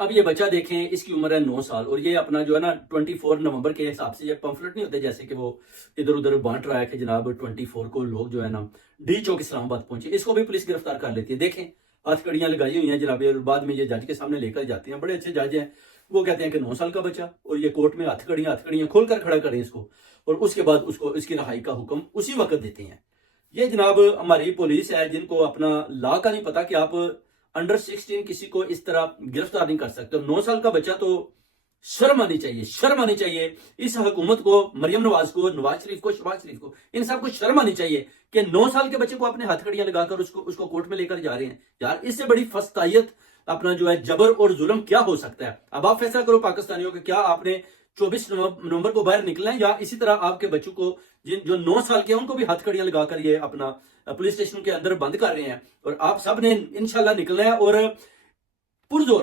اب یہ بچہ دیکھیں، اس کی عمر ہے 9 سال، اور یہ اپنا جو ہے نا 24 نومبر کے حساب سے یہ پمفلٹ نہیں ہوتے جیسے کہ وہ ادھر ادھر بانٹ رہا ہے کہ جناب 24 کو لوگ جو ہے نا ڈی چوک اسلام آباد پہنچے، اس کو بھی پولیس گرفتار کر لیتی ہے۔ دیکھیں ہاتھ کڑیاں لگائی ہوئی ہیں جناب، اور بعد میں یہ جج کے سامنے لے کر جاتے ہیں، بڑے اچھے جج ہیں، وہ کہتے ہیں کہ 9 سال کا بچہ، اور یہ کورٹ میں ہاتھ کڑیاں کھول کر کھڑا کریں اس کو، اور اس کے بعد اس کی رہائی کا حکم اسی وقت دیتے ہیں۔ یہ جناب ہماری پولیس ہے جن کو اپنا لا کا نہیں پتا کہ آپ انڈر 16 کسی کو اس طرح گرفتار نہیں کر سکتے۔ 9 سال کا بچہ تو شرم آنی چاہیے، شرم آنی چاہیے اس حکومت کو، مریم نواز کو، نواز شریف کو، شہباز شریف کو، ان سب کو شرم آنی چاہیے کہ 9 سال کے بچے کو اپنے ہاتھ کڑیاں لگا کر اس کو کورٹ میں لے کر جا رہے ہیں۔ یار اس سے بڑی فسطائیت اپنا جو ہے جبر اور ظلم کیا ہو سکتا ہے؟ اب آپ فیصلہ کرو پاکستانیوں کہ کیا آپ نے 24 نومبر کو باہر نکلنا ہے، یا اسی طرح آپ کے بچوں کو جو 9 سال کے ہیں ان کو بھی ہاتھ کڑیاں لگا کر یہ اپنا پولیس اسٹیشن کے اندر بند کر رہے ہیں، اور آپ سب نے انشاءاللہ نکلنا ہے اور پرزور